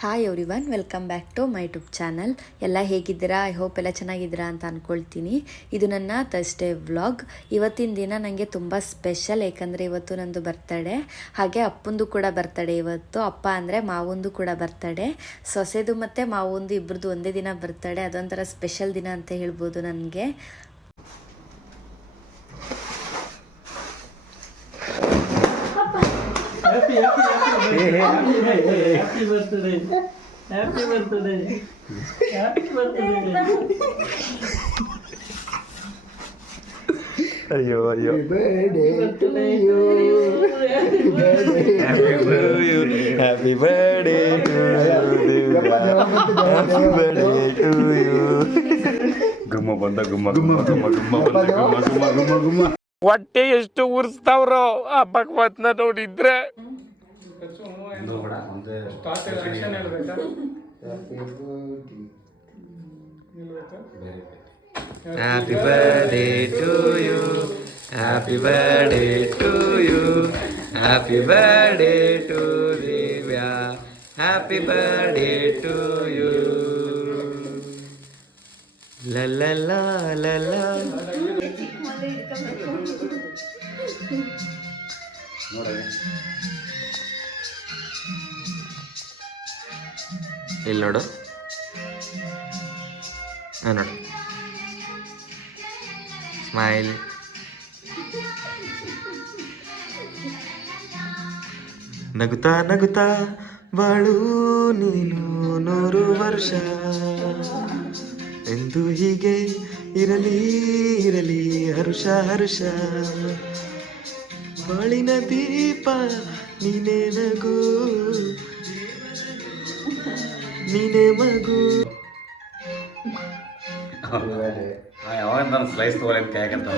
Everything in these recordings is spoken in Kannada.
Hi everyone, welcome back to my YouTube channel. ಎಲ್ಲ ಹೇಗಿದ್ದೀರಾ? ಐ ಹೋಪ್ ಎಲ್ಲ ಚೆನ್ನಾಗಿದ್ದೀರಾ ಅಂತ ಅಂದ್ಕೊಳ್ತೀನಿ. ಇದು ನನ್ನ ಥರ್ಸ್ಡೇ ವ್ಲಾಗ್. ಇವತ್ತಿನ ದಿನ ನನಗೆ ತುಂಬ ಸ್ಪೆಷಲ್, ಏಕೆಂದರೆ ಇವತ್ತು ನಂದು ಬರ್ತಡೇ, ಹಾಗೆ ಅಪ್ಪಂದು ಕೂಡ ಬರ್ತಡೇ ಇವತ್ತು. ಅಪ್ಪ ಅಂದರೆ ಮಾವಂದು ಕೂಡ ಬರ್ತಡೇ. ಸೊಸೆದು ಮತ್ತು ಮಾವಂದು ಇಬ್ಬರದು ಒಂದೇ ದಿನ ಬರ್ತಡೇ. ಅದೊಂಥರ ಸ್ಪೆಷಲ್ ದಿನ ಅಂತ ಹೇಳ್ಬೋದು ನನಗೆ. Happy birthday. Happy birthday. Happy birthday. Ayo. Happy birthday to you. Happy birthday to you. Happy birthday to you. Gumma banda gumma. ಹೊಟ್ಟೆ ಎಷ್ಟು ಉರ್ಸ್ತಾವ್ರೋ ಆ ಭಗವತ್ನ ನೋಡಿದ್ರೆ. Happy birthday to you. Happy birthday to you. Happy birthday to Divya. Happy birthday to you. La la la la la. ಇಲ್ಲಿ ನೋಡು, ನೋಡು, ಸ್ಮೈಲ್. ನಗುತ್ತಾ ನಗುತ್ತಾ ಬಾಳು ನೀನು 100 ವರ್ಷ ಎಂದು ಹೀಗೆ ಇರಲಿ ಇರಲಿ ಹರುಷ ಹರುಷ. ಬಾಳಿನ ದೀಪ ನೀನೇ ನಗು, ನೀನೇ ಮಗು. ಯಾವಾಗ ನಾನು ಸ್ಲೈಸ್ ತಗೊಳ್ಳಿ ಅಂತ ಕಾಯಕಂತ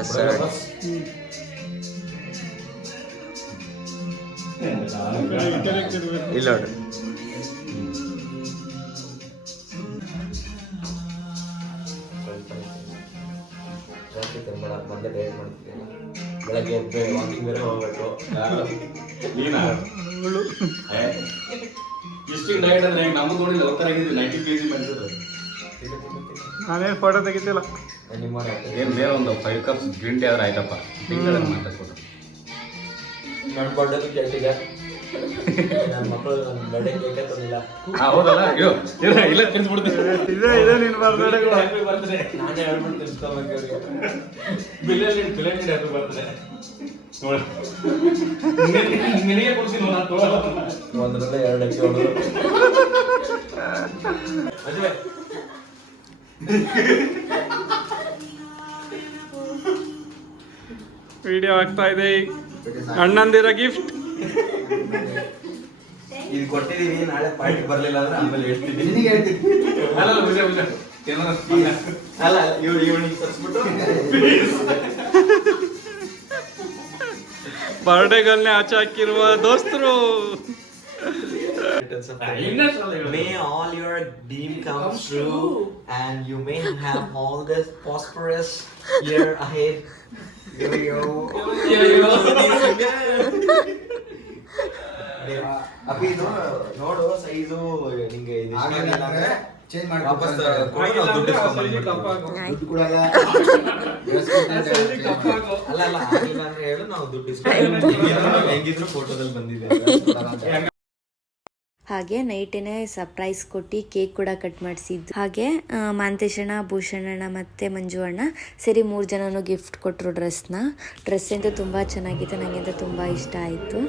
ಎಸ್ ಸರ್. ಇಲ್ಲ ನೋಡು, ಮೊದಲೇ ಡಯಟ್ ಮಾಡ್ತೀನಿ. ಬೆಳಗ್ಗೆ ಎದ್ದು ವಾಕಿಂಗ್ ಬೇರೆ ಹೋಗ್ಬೇಕು. ನೀನಾ ಇಷ್ಟು ಡಯಟ್ ಅಂದ್ರೆ ನಮ್ಗೆ ನೋಡಿಲ್ಲ ಒತ್ತರ 90 kg ಮಾಡಿದ್ರು. ನಾನೇನು ಫೋಟೋ ತೆಗಿತಿಲ್ಲ. ಏನು ಬೇರೆ ಒಂದು 5 cups ಗ್ರೀನ್ ಟೀ ಆದ್ರೆ ಆಯ್ತಪ್ಪ. ಮಾತಾಡ್ಕೊಂಡು ನನ್ನ ಬರ್ಡೇ ಕೇಳ್ತಿದ್ದೆ, ನನ್ನ ಮಕ್ಕಳು ನನ್ನ ಬರ್ಡೇ ಕೇಳೇ ತಂದಿಲ್ಲ. ಹೌದಲ್ಲ, ಅಯ್ಯೋ ಇಲ್ಲ ತಿನ್ಸ್ಬಿಡ್ತೀನಿ. ಇದೇ ನಿನ್ನ ಬರ್ಡೇಗಳು. ನಾನೇ ಹೇಳ್ಬಿಟ್ಟು ತಿನ್ಸ್ಕೊಬೇಕು ಅವ್ರಿಗೆ. ಬಿಲ್ಲಲ್ಲಿ ಹ್ಯಾಪಿ ಬರ್ತದೆ ನೋಡಿ, ನಿನಗೆ ಕೊಡ್ತೀನಿ ಒಂದರಲ್ಲೇ 2 ಅಕ್ಕಿ ಹೊಡೆದ್ರು. ಅದೇ ವಿಡಿಯೋ ಆಗ್ತಾ ಇದೆ. ಅಣ್ಣಂದಿರ ಗಿಫ್ಟ್ ಇದು ಕೊಟ್ಟಿದೀನಿ, ನಾಳೆ ಪಾರ್ಟಿ ಬರ್ಲಿಲ್ಲ ಅಂದ್ರೆ ಆಮೇಲೆ ಹೇಳ್ತೀನಿ. ಅಲ್ಲ ಇವನಿಗೆ ತರಿಸ್ಬಿಟ್ಟು ಬರ್ಡೇಗಳನ್ನೇ ಆಚೆ ಹಾಕಿರುವ ದೋಸ್ತರು. May all your dream come true and you may have all this prosperous year ahead. Yo. ಅಪ್ಪಿ ಇದು ನೋಡು ಸೈಜು ನಿಂಗೆ ಇದು ಇಷ್ಟ ಆಗಿಲ್ಲ ಅಂದ್ರೆ ಚೇಂಜ್ ಮಾಡಿ ವಾಪಸ್ ಕೊಡು, ದುಡ್ಡು ಕೊಡಲ್ಲ. ಅಲ್ಲ ಆಗಿಲ್ಲ ಅಂದ್ರೆ ಹೇಳು, ನಾವು ದುಡ್ಡು ಇಸ್ಕೊಂಡು ಹೆಂಗಿದ್ರು ಫೋಟೋದಲ್ಲಿ ಬಂದಿದೆ. ಹಾಗೆ ನೈಟೇನೆ ಸರ್ಪ್ರೈಸ್ ಕೊಟ್ಟು ಕೇಕ್ ಕೂಡ ಕಟ್ ಮಾಡಿಸಿದ್ದು. ಹಾಗೆ ಮಾಂತೇಶಣ್ಣ, ಭೂಷಣಣ್ಣ ಮತ್ತು ಮಂಜು ಅಣ್ಣ ಸೇರಿ 3 ಜನನೂ ಗಿಫ್ಟ್ ಕೊಟ್ಟರು ಡ್ರೆಸ್ ಅಂತೂ ತುಂಬ ಚೆನ್ನಾಗಿತ್ತು, ನನಗಂತೂ ತುಂಬ ಇಷ್ಟ ಆಯಿತು.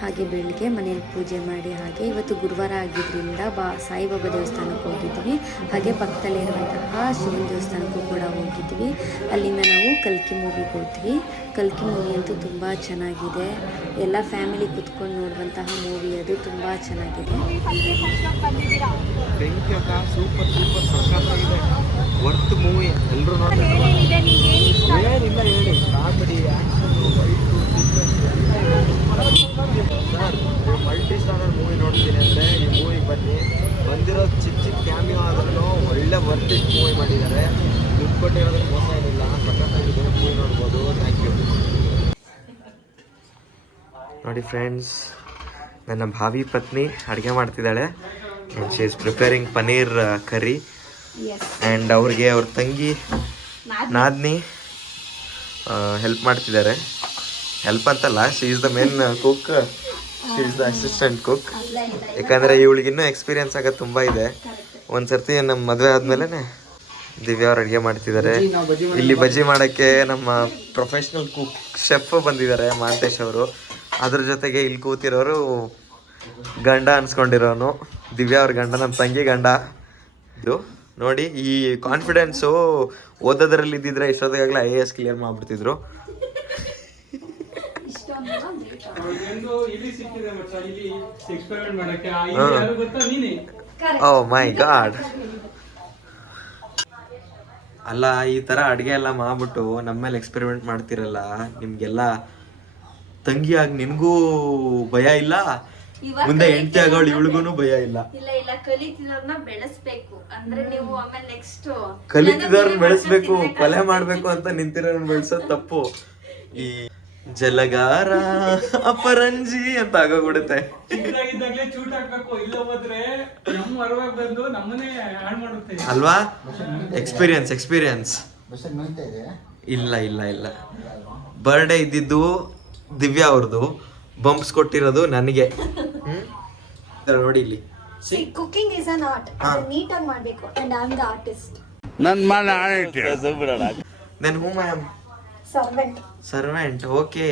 ಹಾಗೆ ಬೆಳಿಗ್ಗೆ ಮನೇಲಿ ಪೂಜೆ ಮಾಡಿ, ಹಾಗೆ ಇವತ್ತು ಗುರುವಾರ ಆಗಿದ್ದರಿಂದ ಸಾಯಿಬಾಬಾ ದೇವಸ್ಥಾನಕ್ಕೆ ಹೋಗಿದ್ವಿ. ಹಾಗೆ ಪಕ್ಕದಲ್ಲಿರುವಂತಹ ಶಿವನ ದೇವಸ್ಥಾನಕ್ಕೂ ಕೂಡ ಹೋಗಿದ್ವಿ. ಅಲ್ಲಿಂದ ನಾವು ಕಲ್ಕಿ ಮೂವಿಗೆ ಹೋದ್ವಿ. ಕಲ್ಕಿ ಮೂವಿ ಅಂತೂ ತುಂಬ ಚೆನ್ನಾಗಿದೆ. ಎಲ್ಲ ಫ್ಯಾಮಿಲಿ ಕುತ್ಕೊಂಡು ನೋಡುವಂತಹ ಮೂವಿ, ಅದು ತುಂಬ ಚೆನ್ನಾಗಿದೆ. ಸೂಪರ್ ಸೂಪರ್ ಸಕ್ಕತ್ತಾಗಿದೆ. ವರ್ತ್ ಮೂವಿ, ಎಲ್ಲರೂ ನೋಡಿ. ಏನಿಲ್ಲ ಹೇಳಿ, comedy, action, fight, sir multi starrer movie ನೋಡ್ತೀನಿ ಅಂದರೆ ಈ ಮೂವಿಗೆ ಬನ್ನಿ. ಬಂದಿರೋ ಚಿಕ್ಕ ಚಿಕ್ಕ ಕ್ಯಾಮಿಯೋ ಆದ್ರೂ ಒಳ್ಳೆ ವರ್ತ್ ಇಟ್ ಮೂವಿ ಮಾಡಿದ್ದಾರೆ. ದುಡ್ಡು ಕೊಟ್ಟಿರೋದಕ್ಕೆ ಮೋಸ ಏನಿಲ್ಲ, ಸಕ್ಕತ್ತಾಗಿದೆ ಮೂವಿ ನೋಡ್ಬೋದು. Thank you. ನೋಡಿ ಫ್ರೆಂಡ್ಸ್, ನನ್ನ ಭಾವಿ ಪತ್ನಿ ಅಡುಗೆ ಮಾಡ್ತಿದ್ದಾಳೆ. She is preparing paneer curry. And ಅವ್ರಿಗೆ ಅವ್ರ ತಂಗಿ ನಾದ್ನಿ ಹೆಲ್ಪ್ ಮಾಡ್ತಿದ್ದಾರೆ. ಹೆಲ್ಪ್ ಅಂತಲ್ಲ, she is the main cook, she is the assistant cook. ಯಾಕಂದರೆ ಇವಳಿಗೆ ಇನ್ನೂ ಎಕ್ಸ್ಪೀರಿಯನ್ಸ್ ಆಗೋದು ತುಂಬ ಇದೆ. ಒಂದು ಸರ್ತಿ ನಮ್ಮ ಮದುವೆ ಆದಮೇಲೆ ದಿವ್ಯಾ ಅವ್ರು ಅಡುಗೆ ಮಾಡ್ತಿದ್ದಾರೆ. ಇಲ್ಲಿ ಬಜ್ಜಿ ಮಾಡೋಕ್ಕೆ ನಮ್ಮ ಪ್ರೊಫೆಷ್ನಲ್ ಕುಕ್ ಶೆಫ್ ಬಂದಿದ್ದಾರೆ, ಮಾಂತೇಶ್ ಅವರು. ಅದ್ರ ಜೊತೆಗೆ ಇಲ್ಲಿ ಕೂತಿರೋರು ಗಂಡ ಅನ್ಸ್ಕೊಂಡಿರೋನು, ದಿವ್ಯಾ ಅವ್ರ ಗಂಡ, ನಮ್ಮ ತಂಗಿ ಗಂಡ. ಇದು ನೋಡಿ, ಈ ಕಾನ್ಫಿಡೆನ್ಸು ಓದೋದ್ರಲ್ಲಿ ಇದ್ದಿದ್ರೆ ಇಷ್ಟೊತ್ತಿಗಾಗಲೇ IAS ಕ್ಲಿಯರ್ ಮಾಡಿಬಿಡ್ತಿದ್ರು. ಓ ಮೈ ಗಾಡ್. ಅಲ್ಲ, ಈ ಥರ ಅಡುಗೆ ಎಲ್ಲ ಮಾಡ್ಬಿಟ್ಟು ನಮ್ಮೇಲೆ ಎಕ್ಸ್ಪೆರಿಮೆಂಟ್ ಮಾಡ್ತಿರಲ್ಲ, ನಿಮಗೆಲ್ಲ ತಂಗಿಯಾಗಿ ನಿನಗೂ ಭಯ ಇಲ್ಲ, ಮುಂದೆ ಹೆಂಡತಿ ಆಗೋಳು ಇವಳಿಗೂ ಭಯ ಇಲ್ಲ. ಕಲಿತಿದವ್ರನ್ನ ಬೆಳೆಸ್ಬೇಕು ಅಂದ್ರೆ ನೀವು ಆಮೇಲೆ ನೆಕ್ಸ್ಟ್ ಕಲಿತಿದವ್ರನ್ನ ಬೆಳೆಸ್ಬೇಕು, ಕೊಲೆ ಮಾಡ್ಬೇಕು ಅಂತ ನಿಂತಿರೋರ್ನ ಬೆಳೆಸೋದು ತಪ್ಪು. ಈ ಜಲಗಾರ ಅಪರಂಜಿ ಅಂತ ಆಗೋಗ್ಬಿಡುತ್ತೆ. ಅಲ್ವಾ? ಎಕ್ಸ್ಪೀರಿಯನ್ಸ್. ಇಲ್ಲ ಇಲ್ಲ ಇಲ್ಲ, ಬರ್ಡೇ ಇದ್ದಿದ್ದು ದಿವ್ಯಾ ಅವ್ರದ್ದು, ಬಂಪ್ಸ್ ಕೊಟ್ಟಿರೋದು ನನಗೆ. ನೋಡಿ ಇಲ್ಲಿ, ಕುಕಿಂಗ್ ಇಸ್ ಅನ್ ಆರ್ಟ್. ನೀಟಾಗಿ ಮಾಡಬೇಕು. And I am the artist. Then whom I am servant. Okay.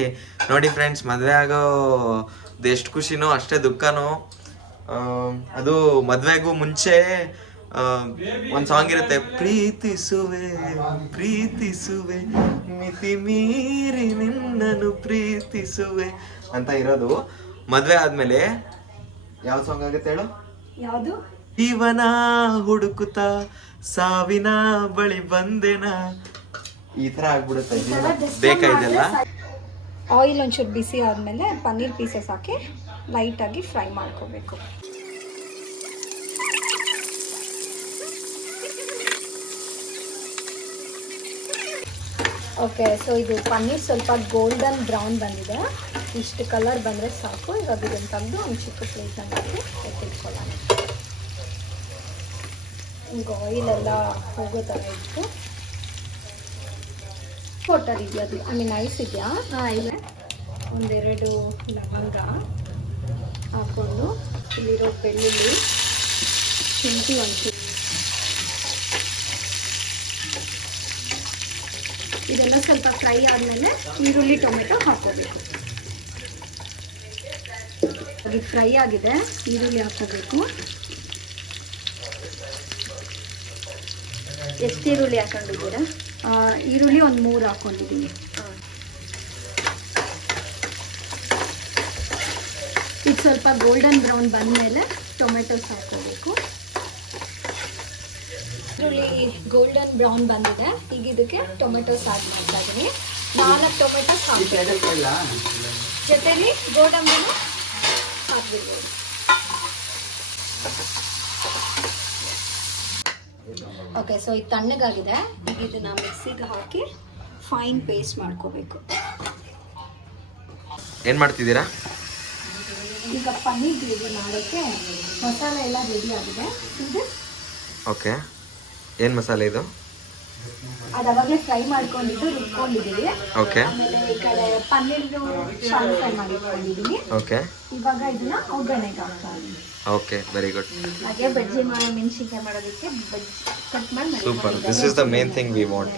ನೋಡಿ ಫ್ರೆಂಡ್ಸ್, ಮದುವೆ ಆಗೋದು ಎಷ್ಟು ಖುಷಿನೋ ಅಷ್ಟೇ ದುಃಖನೋ. ಅದು ಮದುವೆಗೂ ಮುಂಚೆ ಒಂದು ಸಾಂಗ್ ಇರುತ್ತೆ, ಪ್ರೀತಿಸುವೆ ಪ್ರೀತಿಸುವೆ ಮಿತಿ ಮೀರಿ ನಿನ್ನನ್ನು ಪ್ರೀತಿಸುವೆ ಅಂತ ಇರೋದು. ಮದುವೆ ಆದ್ಮೇಲೆ ಯಾವ ಸಾಂಗ್ ಆಗುತ್ತೆ ಹೇಳು? ಯಾವುದು? ಇವನ ಹುಡುಕುತ್ತ ಸಾವಿನ ಬಳಿ ಬಂದೆನ, ಈ ತರ ಆಗ್ಬಿಡುತ್ತೆ. ಬೇಕಾಯ್ತಲ್ಲ. ಆಯಿಲ್ ಒಂಚೂರು ಬಿಸಿ ಆದಮೇಲೆ ಪನ್ನೀರ್ ಪೀಸಸ್ ಹಾಕಿ ಲೈಟಾಗಿ ಫ್ರೈ ಮಾಡ್ಕೋಬೇಕು. ಓಕೆ, ಸೊ ಇದು ಪನ್ನೀರ್ ಸ್ವಲ್ಪ ಗೋಲ್ಡನ್ ಬ್ರೌನ್ ಬಂದಿದೆ. ಇಷ್ಟು ಕಲರ್ ಬಂದರೆ ಸಾಕು. ಇವಾಗ ಇದನ್ನು ತೆಗೆದು ಒಂದು ಚಿಕ್ಕ ಪ್ಲೇಟನ್ನು ಹಾಕಿ ಎತ್ತಿಟ್ಕೊಳ್ಳೋಣ. ಈಗ ಆಯಿಲೆಲ್ಲ ಹೋಗೋ ಥರ ಇತ್ತು. ಫೋಟರ್ ಇದೆಯಾ? ಅದು ಐ ಮೀನ್ ಐಸ್ ಇದೆಯಾ? ಇಲ್ಲ. ಒಂದೆರಡು ಲವಂಗ ಹಾಕ್ಕೊಂಡು ಇಲ್ಲಿರೋ ಬೆಳ್ಳುಳ್ಳಿ, ಶುಂಠಿ ಒಂಚೂರು, ಇದೆಲ್ಲ ಸ್ವಲ್ಪ ಫ್ರೈ ಆದಮೇಲೆ ಈರುಳ್ಳಿ ಟೊಮೆಟೊ ಹಾಕೋಬೇಕು. ಅದು ಫ್ರೈ ಆಗಿದೆ, ಈರುಳ್ಳಿ ಹಾಕೋಬೇಕು. ಎಷ್ಟು ಈರುಳ್ಳಿ ಹಾಕೊಂಡಿದ್ದೀರಾ? ಈರುಳ್ಳಿ ಒಂದು 3 ಹಾಕ್ಕೊಂಡಿದ್ದೀನಿ. ಇದು ಸ್ವಲ್ಪ ಗೋಲ್ಡನ್ ಬ್ರೌನ್ ಬಂದಮೇಲೆ ಟೊಮೆಟೊಸ್ ಹಾಕೋಬೇಕು. ಈರುಳ್ಳಿ ಗೋಲ್ಡನ್ ಬ್ರೌನ್ ಬಂದಿದೆ. ಈಗ ಇದಕ್ಕೆ ಟೊಮೆಟೊಸ್ ಆ್ಯಡ್ ಮಾಡ್ತಾ ಇದ್ದೀನಿ. 4 ಟೊಮೆಟೊಸ್ ಹಾಕಬೇಕು. ಜೊತೆಲಿ ಗೋಡಂಬಿನೂ ಹಾಕ್ಬಿಡ್ಬೋದು. ಓಕೆ, ಸೊ ಇದು ತಣ್ಣಗಾಗಿದೆ. ಈಗ ಇದನ್ನ ಮಿಕ್ಸಿಗೆ ಹಾಕಿ ಫೈನ್ ಪೇಸ್ಟ್ ಮಾಡ್ಕೋಬೇಕು. ಏನು ಮಾಡ್ತಿದ್ದೀರಾ? ಈಗ ಪನ್ನೀರ್ ಗ್ರೇವಿ ಮಾಡೋಕ್ಕೆ ಮಸಾಲೆ ಎಲ್ಲ ರೆಡಿ ಆಗಿದೆ. ಇದು ಓಕೆ. ಏನು ಮಸಾಲೆ ಇದು? ಅದು ಅವಾಗಲೇ ಫ್ರೈ ಮಾಡ್ಕೊಂಡಿದ್ದು ರುಬ್ಕೊಂಡಿದ್ದೀವಿ. ಓಕೆ. ಆಮೇಲೆ ಈ ಕಡೆ ಪನ್ನೀರ್ದು ಶಾಲು ಫ್ರೈ ಮಾಡಿಟ್ಕೊಂಡಿದ್ದೀನಿ. ಓಕೆ. ಇವಾಗ ಇದನ್ನ ಒಗ್ಗರಣೆಗೆ ಹಾಕ್ತಾ ಇದ್ದೀನಿ. Okay, very good. ಹಾಗೆ ಬಜ್ಜಿ ಮೆಣಸಿನ್ಕಾಯಿ ಮಾಡೋದಕ್ಕೆ ಬಜ್ಜಿ ಕಟ್ ಮಾಡಿ super. This is the main thing we want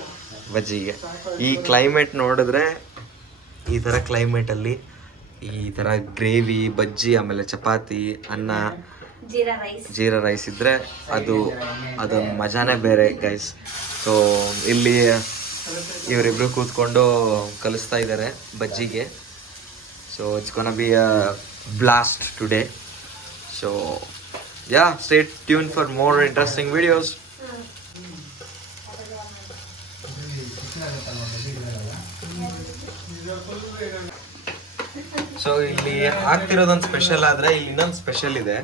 ಬಜ್ಜಿಗೆ. ಈ ಕ್ಲೈಮೇಟ್ ನೋಡಿದ್ರೆ, ಈ ಥರ ಕ್ಲೈಮೇಟಲ್ಲಿ ಈ ಥರ ಗ್ರೇವಿ, ಬಜ್ಜಿ, ಆಮೇಲೆ ಚಪಾತಿ, ಅನ್ನ, ಜೀರಾ ರೈಸ್ ಇದ್ದರೆ ಅದೊಂದು ಮಜಾನೇ ಬೇರೆ ಗೈಸ್. ಸೊ ಇಲ್ಲಿ ಇವರಿಬ್ರು ಕೂತ್ಕೊಂಡು ಕಲಿಸ್ತಾ ಇದ್ದಾರೆ ಬಜ್ಜಿಗೆ. So it's gonna be a blast today. So yeah, stay tuned for more interesting videos. So ಇಲ್ಲಿ ಆಗ್ತಿರೋದೊಂದು ಸ್ಪೆಷಲ್ ಆದರೆ ಇಲ್ಲಿ ಇನ್ನೊಂದು ಸ್ಪೆಷಲ್ ಇದೆ.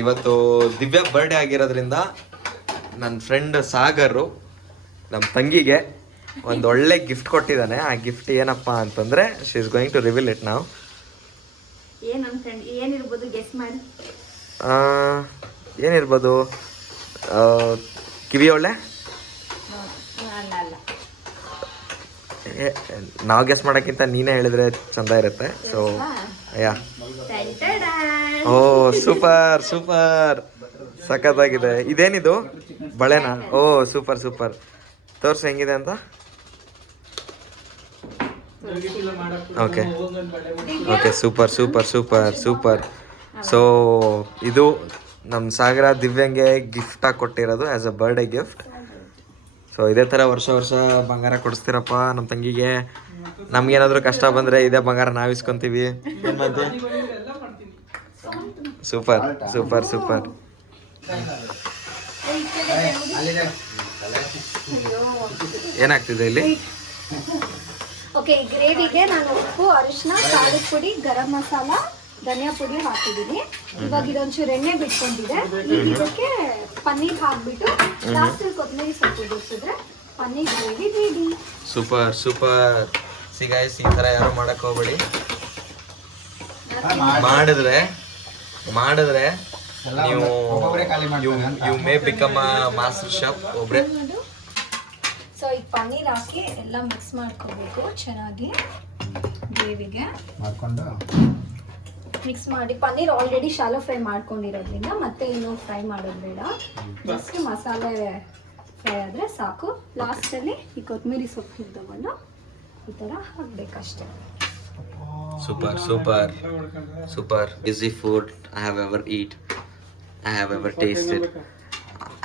ಇವತ್ತು ದಿವ್ಯಾ ಬರ್ಡೇ ಆಗಿರೋದ್ರಿಂದ ನನ್ನ ಫ್ರೆಂಡ್ ಸಾಗರು ನಮ್ಮ ತಂಗಿಗೆ ಒಂದು ಒಳ್ಳೆ ಗಿಫ್ಟ್ ಕೊಟ್ಟಿದ್ದಾನೆ. ಆ ಗಿಫ್ಟ್ ಏನಪ್ಪ ಅಂತಂದರೆ she is going to reveal it ನಾವು. ಏನಿರ್ಬೋದು ಗೆಸ್ ಮಾಡಿ. ಏನಿರ್ಬೋದು? ಕಿವಿ ಒಳ್ಳೆ ನಾವು ಗೆಸ್ ಮಾಡೋಕ್ಕಿಂತ ನೀನೇ ಹೇಳಿದ್ರೆ ಚಂದ ಇರುತ್ತೆ. ಸೊ ಯಾ, ಓ ಸೂಪರ್ ಸೂಪರ್, ಸಖತ್ತಾಗಿದೆ. ಇದೇನಿದು, ಬಳೆನಾ? ಓ ಸೂಪರ್ ಸೂಪರ್, ತೋರ್ಸು ಹೆಂಗಿದೆ ಅಂತ. Okay okay, super super super super. So ಇದು ನಮ್ಮ ಸಾಗರ ದಿವ್ಯಂಗೆ ಗಿಫ್ಟಾಗಿ ಕೊಟ್ಟಿರೋದು as a birthday gift. So ಇದೇ ಥರ ವರ್ಷ ವರ್ಷ ಬಂಗಾರ ಕೊಡಿಸ್ತೀರಪ್ಪ ನಮ್ಮ ತಂಗಿಗೆ. ನಮ್ಗೇನಾದರೂ ಕಷ್ಟ ಬಂದರೆ ಇದೇ ಬಂಗಾರ ನಾವು ಇಸ್ಕೊತೀವಿ. ಏನು ಮತ್ತೆ? Super super super. ಏನಾಗ್ತಿದೆ ಇಲ್ಲಿ? ಓಕೆ, ಈ ಗ್ರೇವಿಗೆ ನಾನು ಉಪ್ಪು, ಅರಿಶಿನ, ಖಾರದ ಪುಡಿ, ಗರಂ ಮಸಾಲ, ಧನಿಯಾ ಪುಡಿ ಹಾಕಿದ್ದೀನಿ. ಇವಾಗ ಇದೊಂಚೂರು ಎಣ್ಣೆ ಬಿಟ್ಕೊಂಡಿದೆ. ಈಗ ಇದಕ್ಕೆ ಪನ್ನೀರ್ ಹಾಕ್ಬಿಟ್ಟು ಲಾಸ್ಟಲ್ಲಿ ಕೊತ್ತಂಬರಿ ಸೊಪ್ಪು ಬಿಡಿಸಿದ್ರೆ paneer gravy ready. Super super. See guys, ಈ ಥರ ಯಾರು ಮಾಡಕ್ಕೆ ಹೋಗ್ಬೇಡಿ. ಮಾಡಿದ್ರೆ ನೀವು you may become a master chef ಒಬ್ರೆ. ಸೊ ಈಗ ಪನ್ನೀರ್ ಹಾಕಿ ಎಲ್ಲ ಮಿಕ್ಸ್ ಮಾಡ್ಕೋಬೇಕು ಚೆನ್ನಾಗಿ. ಗ್ರೇವಿಗೆ ಮಿಕ್ಸ್ ಮಾಡಿ, ಪನ್ನೀರ್ ಆಲ್ರೆಡಿ ಶಾಲೋ ಫ್ರೈ ಮಾಡ್ಕೊಂಡಿರೋದ್ರಿಂದ ಮತ್ತೆ ಇನ್ನೂ ಫ್ರೈ ಮಾಡೋದು ಬೇಡ, ಜಸ್ಟ್ ಮಸಾಲೆ ಫ್ರೈ ಆದರೆ ಸಾಕು. ಲಾಸ್ಟಲ್ಲಿ ಈ ಕೊತ್ತಂಬರಿ ಸೊಪ್ಪು ತಗೊಂಡು ಈ ಥರ ಹಾಕಬೇಕಷ್ಟೆ. Super, super, super. Easy food I have ever tasted.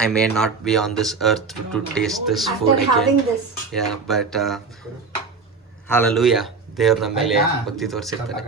I may not be on this earth to taste this food After having again. this. Yeah, but hallelujah. ದೇವ್ರ ನಮ್ಮ ಮೇಲೆ ಭಕ್ತಿ ತೋರಿಸಿರ್ತಾರೆ.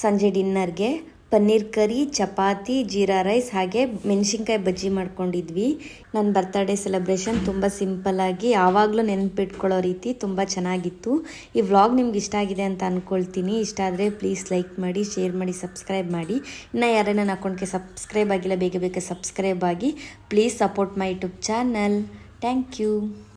ಸಂಜೆ ಡಿನ್ನರ್ಗೆ ಪನ್ನೀರ್ ಕರಿ, ಚಪಾತಿ, ಜೀರಾ ರೈಸ್ ಹಾಗೆ ಮೆಣಸಿನ್ಕಾಯಿ ಬಜ್ಜಿ ಮಾಡ್ಕೊಂಡಿದ್ವಿ. ನನ್ನ ಬರ್ತಡೇ ಸೆಲೆಬ್ರೇಷನ್ ತುಂಬ ಸಿಂಪಲ್ಲಾಗಿ ಯಾವಾಗಲೂ ನೆನಪಿಟ್ಕೊಳ್ಳೋ ರೀತಿ ತುಂಬ ಚೆನ್ನಾಗಿತ್ತು. ಈ ವ್ಲಾಗ್ ನಿಮ್ಗೆ ಇಷ್ಟ ಆಗಿದೆ ಅಂತ ಅಂದ್ಕೊಳ್ತೀನಿ. ಇಷ್ಟ ಆದರೆ ಪ್ಲೀಸ್ ಲೈಕ್ ಮಾಡಿ, ಶೇರ್ ಮಾಡಿ, ಸಬ್ಸ್ಕ್ರೈಬ್ ಮಾಡಿ. ಇನ್ನು ಯಾರೇ ನನ್ನ ಅಕೌಂಟ್ಗೆ ಸಬ್ಸ್ಕ್ರೈಬ್ ಆಗಿಲ್ಲ ಬೇಗ ಬೇಗ ಸಬ್ಸ್ಕ್ರೈಬ್ ಆಗಿ. Please support my YouTube channel. Thank you.